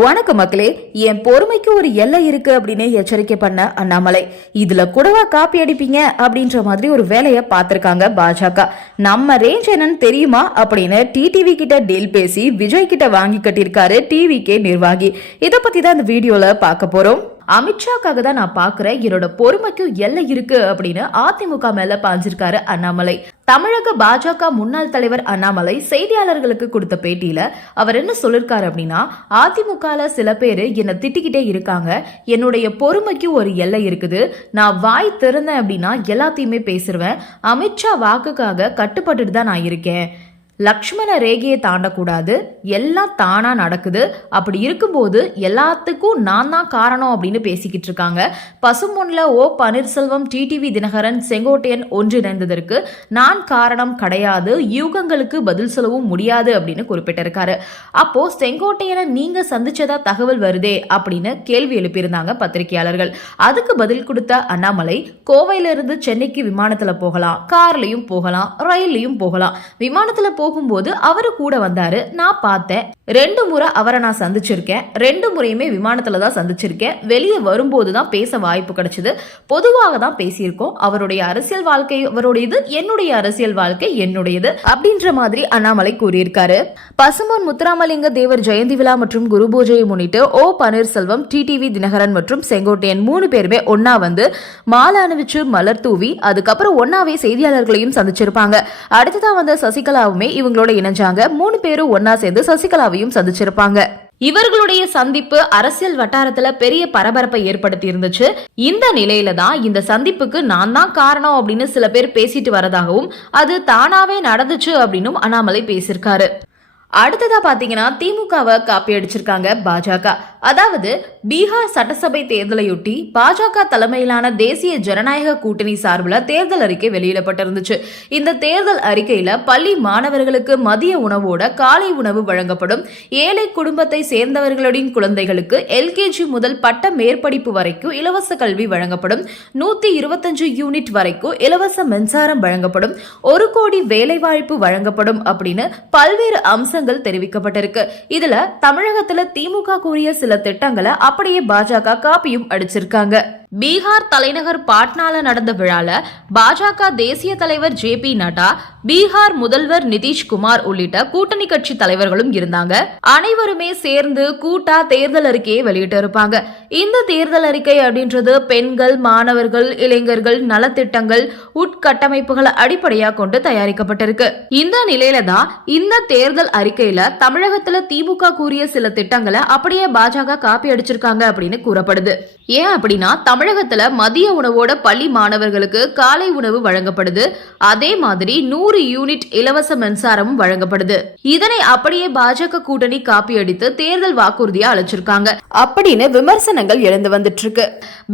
வணக்கம் மக்களே என் பொறுமைக்கு ஒரு எல்லை இருக்கு அப்படின்னு எச்சரிக்கை பண்ண அண்ணாமலை. இதுல கூடவா காப்பி அடிப்பீங்க அப்படின்ற மாதிரி ஒரு வேலையை பார்த்திருக்காங்க பாஜக. நம்ம ரேஞ்ச் என்னன்னு தெரியுமா அப்படின்னு டிடிவி கிட்ட டீல் பேசி விஜய் கிட்ட வாங்கி கட்டியிருக்காரு டிவிகே நிர்வாகி. இதை பத்தி தான் இந்த வீடியோல பார்க்க போறோம். அமித்ஷாக்காக தான் நான் பாக்குறேன். என்னோட பொறுமைக்கும் எல்லை இருக்கு அப்படின்னு அதிமுக மேல பாஞ்சிருக்காரு அண்ணாமலை. தமிழக பாஜக முன்னாள் தலைவர் அண்ணாமலை செய்தியாளர்களுக்கு கொடுத்த பேட்டியில அவர் என்ன சொல்லிருக்காரு அப்படின்னா அதிமுகல சில பேர் என்னை திட்டிக்கிட்டே இருக்காங்க. என்னுடைய பொறுமைக்கு ஒரு எல்லை இருக்குது. நான் வாய் திறந்தேன் அப்படின்னா எல்லாத்தையுமே பேசிடுவேன் அமித்ஷா வாக்குக்காக கட்டுப்பட்டுட்டு தான் நான் இருக்கேன். லக்ஷ்மண ரேகையை தாண்டக்கூடாது. எல்லாம் தானா நடக்குது. அப்படி இருக்கும்போது எல்லாத்துக்கும் நான் தான் காரணம் அப்படின்னு பேசிக்கிட்டு இருக்காங்க. பசுமொன்ல ஓ பன்னீர்செல்வம் டிடிவி தினகரன் செங்கோட்டையன் ஒன்றிணைந்ததற்கு நான் காரணம் கிடையாது. யூகங்களுக்கு பதில் சொல்லவும் முடியாது அப்படின்னு குறிப்பிட்டிருக்காரு. அப்போ செங்கோட்டையனை நீங்க சந்திச்சதா தகவல் வருதே அப்படின்னு கேள்வி எழுப்பியிருந்தாங்க பத்திரிகையாளர்கள். அதுக்கு பதில் கொடுத்த அண்ணாமலை கோவையிலிருந்து சென்னைக்கு விமானத்துல போகலாம் கார்லயும் போகலாம் ரயில்லையும் போகலாம். விமானத்துல போகும்போது அவரு கூட வந்தாரு. நான் பார்த்தேன். ரெண்டு முறை அவரை நான் சந்திச்சிருக்கேன். ரெண்டு முறையுமே விமானத்துல தான் சந்திச்சிருக்கேன். வெளியே வரும்போது தான் பேச வாய்ப்பு கிடைச்சது. பொதுவாக தான் பேசியிருக்கோம். அவருடைய அரசியல் வாழ்க்கை அவருடையது என்னுடைய அரசியல் வாழ்க்கை என்னுடையது அப்படின்ற மாதிரி அண்ணாமலை கூறியிருக்காரு. பசும்பொன் முத்துராமலிங்க தேவர் ஜெயந்தி விழா மற்றும் குரு பூஜையை முன்னிட்டு ஓ பன்னீர்செல்வம் டிடிவி தினகரன் மற்றும் செங்கோட்டையன் மூணு பேருமே ஒன்னா வந்து மாலை அணிவிச்சு மலர் தூவி அதுக்கப்புறம் ஒன்னாவே செய்தியாளர்களையும் சந்திச்சிருப்பாங்க. அடுத்ததா வந்த சசிகலாவுமே இவங்களோட இணைஞ்சாங்க. மூணு பேரும் ஒன்னா சேர்ந்து சசிகலாவையும் சந்திச்சிருப்பாங்க. இவர்களுடைய சந்திப்பு அரசியல் வட்டாரத்துல பெரிய பரபரப்பை ஏற்படுத்தி இருந்துச்சு இந்த நிலையில தான் இந்த சந்திப்புக்கு நான் தான் காரணம் அப்படின்னு சில பேர் பேசிட்டு வரதாகவும் அது தானாவே நடந்துச்சு அப்படின்னும் அண்ணாமலை பேசியிருக்காரு. அடுத்ததா பாத்தீங்கன்னா திமுகவை காப்பி அடிச்சிருக்காங்க பாஜக. அதாவது பீகார் சட்டசபை தேர்தலையொட்டி பாஜக தலைமையிலான தேசிய ஜனநாயக கூட்டணி சார்பில் தேர்தல் அறிக்கை வெளியிடப்பட்டிருந்துச்சு. இந்த தேர்தல் அறிக்கையில பள்ளி மாணவர்களுக்கு மதிய உணவோட காலை உணவு வழங்கப்படும். ஏழை குடும்பத்தை சேர்ந்தவர்களின் குழந்தைகளுக்கு எல்கேஜி முதல் பட்ட மேற்படிப்பு வரைக்கும் இலவச கல்வி வழங்கப்படும். நூத்தி இருபத்தஞ்சு யூனிட் வரைக்கும் இலவச மின்சாரம் வழங்கப்படும். ஒரு கோடி வேலைவாய்ப்பு வழங்கப்படும் அப்படின்னு பல்வேறு அம்சங்கள் தெரிவிக்கப்பட்டிருக்கு. இதுல தமிழகத்துல திமுக கூறிய சில திட்டங்களை அப்படியே பாஜக காப்பியும் அடிச்சிருக்காங்க. பீகார் தலைநகர் பாட்னால நடந்த விழால பாஜக தேசிய தலைவர் ஜே பி நட்டா பீகார் முதல்வர் நிதிஷ்குமார் உள்ளிட்ட கூட்டணி கட்சி தலைவர்களும் இருந்தாங்க. அனைவருமே சேர்ந்து கூட்டா தேர்தல் அறிக்கையை வெளியிட்டு இருப்பாங்க. இந்த தேர்தல் அறிக்கை அப்படின்றது பெண்கள் மாணவர்கள் இளைஞர்கள் நலத்திட்டங்கள் உட்கட்டமைப்புகளை அடிப்படையாக கொண்டு தயாரிக்கப்பட்டிருக்கு. இந்த நிலையில தான் இந்த தேர்தல் அறிக்கையில தமிழகத்துல திமுக கூறிய சில திட்டங்களை அப்படியே பாஜக காப்பி அடிச்சிருக்காங்க அப்படின்னு கூறப்படுது. ஏன் அப்படின்னா தமிழகத்துல மதிய உணவோட பள்ளி மாணவர்களுக்கு காலை உணவு வழங்கப்படுது. அதே மாதிரி நூறு யூனிட் இலவச மின்சாரமும் வழங்கப்படுது. இதனை அப்படியே பாஜக கூட்டணி காப்பி அடித்து தேர்தல் வாக்குறுதியா அழைச்சிருக்காங்க அப்படின்னு விமர்சனங்கள் எழுந்து வந்துட்டு இருக்கு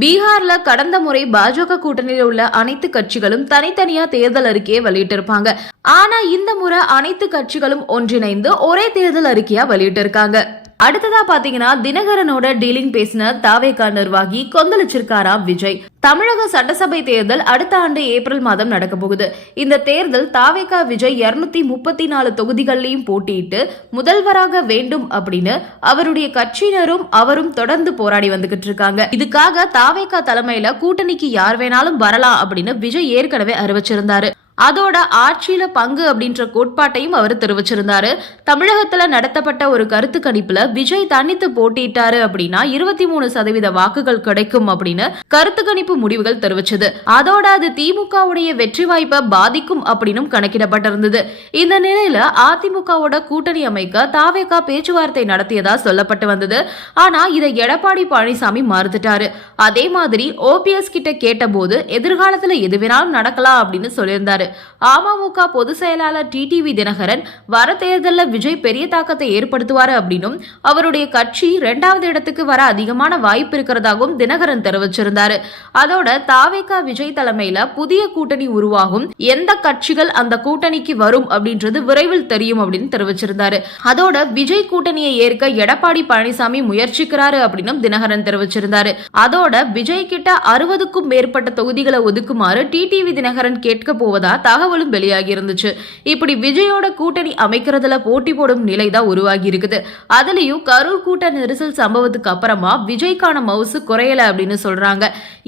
பீகார்ல கடந்த முறை பாஜக கூட்டணியில் உள்ள அனைத்து கட்சிகளும் தனித்தனியா தேர்தல் அறிக்கையை வெளியிட்டிருப்பாங்க. ஆனா இந்த முறை அனைத்து கட்சிகளும் ஒன்றிணைந்து ஒரே தேர்தல் அறிக்கையா வெளியிட்டிருக்காங்க. அடுத்ததா பாத்தீங்கன்னா தினகரனோட டீலிங் பேசின தாவேகா நிர்வாகி கொந்தளிச்சிருக்காராம் விஜய். தமிழக சட்டசபை தேர்தல் அடுத்த ஆண்டு ஏப்ரல் மாதம் நடக்க போகுது. இந்த தேர்தல் தாவேகா விஜய் இருநூத்தி முப்பத்தி நாலு தொகுதிகள்லையும் போட்டியிட்டு முதல்வராக வேண்டும் அப்படின்னு அவருடைய கட்சியினரும் அவரும் தொடர்ந்து போராடி வந்துகிட்டு இருக்காங்க. இதுக்காக தாவேகா தலைமையில கூட்டணிக்கு யார் வேணாலும் வரலாம் அப்படின்னு விஜய் ஏற்கனவே அறிவிச்சிருந்தாரு. அதோட ஆட்சியில பங்கு அப்படின்ற கோட்பாட்டையும் அவர் தெரிவிச்சிருந்தாரு. தமிழகத்துல நடத்தப்பட்ட ஒரு கருத்து கணிப்புல விஜய் தனித்து போட்டியிட்டாரு அப்படின்னா இருபத்தி மூணு சதவீத வாக்குகள் கிடைக்கும் அப்படின்னு கருத்து கணிப்பு முடிவுகள் தெரிவிச்சது. அதோட அது திமுகவுடைய வெற்றி வாய்ப்பை பாதிக்கும் அப்படின்னும் கணக்கிடப்பட்டிருந்தது. இந்த நிலையில அதிமுகவோட கூட்டணி அமைக்க தாவேகா பேச்சுவார்த்தை நடத்தியதா சொல்லப்பட்டு வந்தது. ஆனா இதை எடப்பாடி பழனிசாமி மறுத்துட்டாரு. அதே மாதிரி ஓபிஎஸ் கிட்ட கேட்டபோது எதிர்காலத்துல எது வேணாலும் நடக்கலாம் அப்படின்னு சொல்லியிருந்தாரு. அமமுக பொதுச் செயலாளர் டிடிவி தினகரன் வர தேர்தலில் விஜய் பெரிய தாக்கத்தை ஏற்படுத்துவாரு அப்படின்னும் அவருடைய கட்சி இரண்டாவது இடத்துக்கு வர அதிகமான வாய்ப்பு இருக்கிறதாகவும் தினகரன் தெரிவிச்சிருந்தார். அதோட தாவேகா விஜய் தலைமையில புதிய கூட்டணி உருவாகும். எந்த கட்சிகள் அந்த கூட்டணிக்கு வரும் அப்படின்றது விரைவில் தெரியும் அப்படின்னு தெரிவிச்சிருந்தாரு. அதோட விஜய் கூட்டணியை ஏற்க எடப்பாடி பழனிசாமி முயற்சிக்கிறாரு அப்படின்னும் தினகரன் தெரிவிச்சிருந்தாரு. அதோட விஜய் கிட்ட அறுபதுக்கும் மேற்பட்ட தொகுதிகளை ஒதுக்குமாறு டிடிவி தினகரன் கேட்க போவதா தகவலும் வெளியாகி இருந்துச்சு இப்படி விஜயோட கூட்டணி அமைக்கிறதுல போட்டி போடும் நிலை தான் உருவாகி இருக்குது அதுலயும் கரூர் கூட்ட நெரிசல் சம்பவத்துக்கு அப்புறமா விஜய்க்கான மவுசு குறையல அப்படின்னு சொல்றாங்க.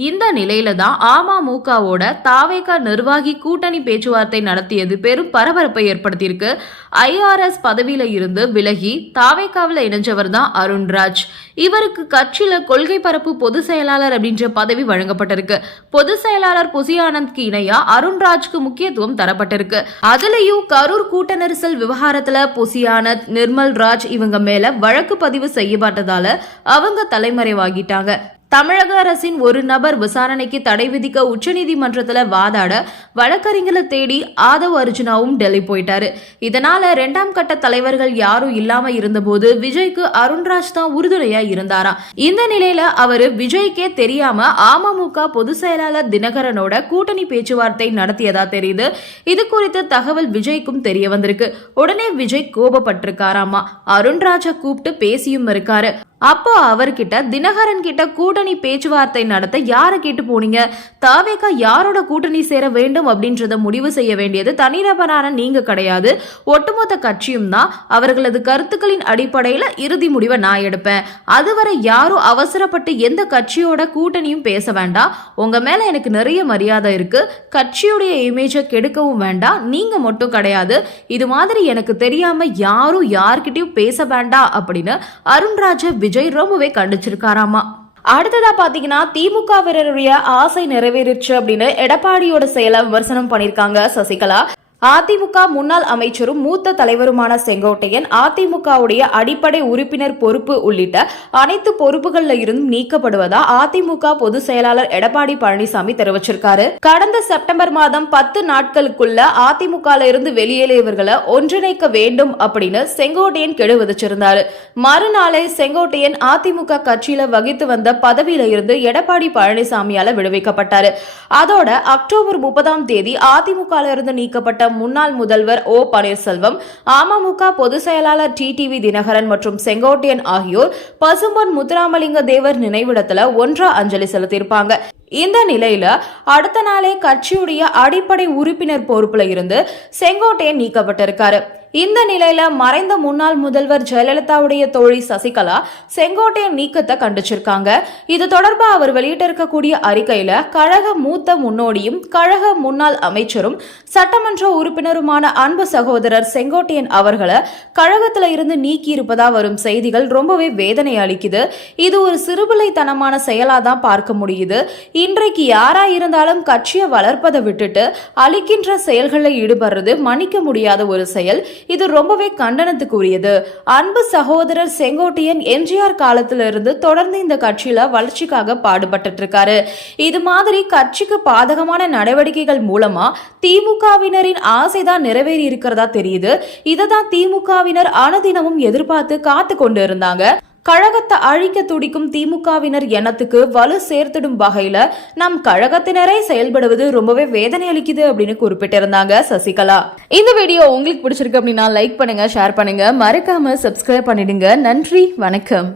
இந்த நிலையில தான் அமமுகவோட தாவேகா நிர்வாகி கூட்டணி பேச்சுவார்த்தை நடத்தியது பெரும் பரபரப்பை ஏற்படுத்தியிருக்கு. ஐஆர்எஸ் பதவியில இருந்து விலகி தாவேகாவில் இணைஞ்சவர் தான் அருண்ராஜ். இவருக்கு கட்சியில கொள்கை பரப்பு பொதுச் செயலாளர் அப்படின்ற பதவி வழங்கப்பட்டிருக்கு. பொதுச் செயலாளர் புசியானந்த்க்கு இணையா அருண்ராஜ்க்கு முக்கிய முக்கியத்துவம் தரப்பட்டிருக்கு. அதுலயும் கரூர் கூட்ட நெரிசல் விவகாரத்துல புசி நிர்மல் ராஜ் இவங்க மேல வழக்கு பதிவு செய்யப்பட்டதால அவங்க தலைமறைவாகிட்டாங்க. தமிழக அரசின் ஒரு நபர் விசாரணைக்கு தடை விதிக்க உச்சநீதிமன்றத்துல வாதாட வழக்கறிஞரை தேடி ஆதவ் அர்ஜுனாவும் டெல்லி போயிட்டாரு. இதனால இரண்டாம் கட்ட தலைவர்கள் யாரும் இல்லாம இருந்தபோது விஜய்க்கு அருண்ராஜ் தான் உறுதுணையா இருந்தாராம் இந்த நிலையில அவரு விஜய்க்கே தெரியாம அமமுக பொதுச் செயலாளர் தினகரனோட கூட்டணி பேச்சுவார்த்தை நடத்தியதா தெரியுது. இது குறித்து தகவல் விஜய்க்கும் தெரிய வந்திருக்கு. உடனே விஜய் கோபப்பட்டிருக்காராமா? அருண்ராஜை கூப்பிட்டு பேசியும் இருக்காரு. அப்போ அவர்கிட்ட தினகரன் கிட்ட கூட்டணி பேச்சுவார்த்தை நடத்த யாரை கேட்டு போனீங்க? தாவேக்கா யாரோட கூட்டணி சேர வேண்டும் அப்படின்றத முடிவு செய்ய வேண்டியது தனிநபரான நீங்க கிடையாது. ஒட்டுமொத்த கட்சியும் தான் அவர்களது கருத்துக்களின் அடிப்படையில இறுதி முடிவை நான் எடுப்பேன். அதுவரை யாரும் அவசரப்பட்டு எந்த கட்சியோட கூட்டணியும் பேச வேண்டாம். உங்க மேல எனக்கு நிறைய மரியாதை இருக்கு. கட்சியுடைய இமேஜை கெடுக்கவும் வேண்டாம். நீங்க மட்டும் கிடையாது. இது மாதிரி எனக்கு தெரியாம யாரும் யார்கிட்டயும் பேச வேண்டாம் அப்படின்னு அருண்ராஜ விஜய் ரொம்பவே கண்டிச்சிருக்காராமா. அடுத்ததா பாத்தீங்கன்னா திமுகவினருடைய ஆசை நிறைவேறிச்சு அப்படின்னு எடப்பாடியோட செயலை விமர்சனம் பண்ணிருக்காங்க சசிகலா. அதிமுக முன்னாள் அமைச்சரும் மூத்த தலைவருமான செங்கோட்டையன் அதிமுகவுடைய அடிப்படை உறுப்பினர் பொறுப்பு உள்ளிட்ட அனைத்து பொறுப்புகள்ல இருந்தும் நீக்கப்படுவதா அதிமுக பொதுச் செயலாளர் எடப்பாடி பழனிசாமி தெரிவிச்சிருக்காரு. கடந்த செப்டம்பர் மாதம் பத்து நாட்களுக்குள்ள அதிமுக இருந்து வெளியேறியவர்களை ஒன்றிணைக்க வேண்டும் அப்படின்னு செங்கோட்டையன் கெடு விதிச்சிருந்தாரு. மறுநாளே செங்கோட்டையன் அதிமுக கட்சியில வகித்து வந்த பதவியில இருந்து எடப்பாடி பழனிசாமியால விடுவிக்கப்பட்டாரு. அதோட அக்டோபர் முப்பதாம் தேதி அதிமுக இருந்து நீக்கப்பட்ட முன்னாள் முதல்வர் ஓ பன்னீர்செல்வம் அமமுக பொதுச் செயலாளர் டி டிவி தினகரன் மற்றும் செங்கோட்டையன் ஆகியோர் பசும்பொன் முத்துராமலிங்க தேவர் நினைவிடத்துல ஒன்றா அஞ்சலி செலுத்தியிருப்பாங்க. இந்த நிலையில அடுத்த நாளே கட்சியுடைய அடிப்படை உறுப்பினர் பொறுப்புல இருந்து செங்கோட்டையன் நீக்கப்பட்டிருக்காரு. இந்த நிலையில மறைந்த முன்னாள் முதல்வர் ஜெயலலிதாவுடைய தோழி சசிகலா செங்கோட்டையன் நீக்கத்தை கண்டிச்சிருக்காங்க. இது தொடர்பா அவர் வெளியிட்டிருக்கக்கூடிய அறிக்கையில கழக மூத்த முன்னோடியும் கழக முன்னாள் அமைச்சரும் சட்டமன்ற உறுப்பினருமான அன்பு சகோதரர் செங்கோட்டையன் அவர்களை கழகத்துல இருந்து நீக்கி இருப்பதா வரும் செய்திகள் ரொம்பவே வேதனை அளிக்குது. இது ஒரு சிறுபிள்ளைத்தனமான செயலா தான் பார்க்க முடியுது. இன்றைக்கு யாரா இருந்தாலும் கட்சியை வளர்ப்பதை விட்டுட்டு அழிக்கின்ற செயல்களில் ஈடுபடுறது மன்னிக்க முடியாத ஒரு செயல். இது ரொம்பவே கண்டனத்துக்குரியது. அன்பு சகோதரர் செங்கோட்டையன் எம்ஜிஆர் காலத்திலிருந்து தொடர்ந்து இந்த கட்சியில வளர்ச்சிக்காக பாடுபட்டு இருக்காரு இது மாதிரி கட்சிக்கு பாதகமான நடவடிக்கைகள் மூலமா திமுகவினரின் ஆசைதான் நிறைவேறி இருக்கிறதா தெரியுது. இதை தான் திமுகவினர் அனுதினமும் எதிர்பார்த்து காத்து கொண்டு இருந்தாங்க. கழகத்தை அழிக்க துடிக்கும் திமுகவினர் எண்ணத்துக்கு வலு சேர்த்திடும் வகையில நம் கழகத்தினரை செயல்படுவது ரொம்பவே வேதனை அளிக்குது அப்படின்னு குறிப்பிட்டிருந்தாங்க சசிகலா. இந்த வீடியோ உங்களுக்கு பிடிச்சிருக்கு அப்படின்னா லைக் பண்ணுங்க ஷேர் பண்ணுங்க. மறக்காம சப்ஸ்கிரைப் பண்ணிடுங்க. நன்றி வணக்கம்.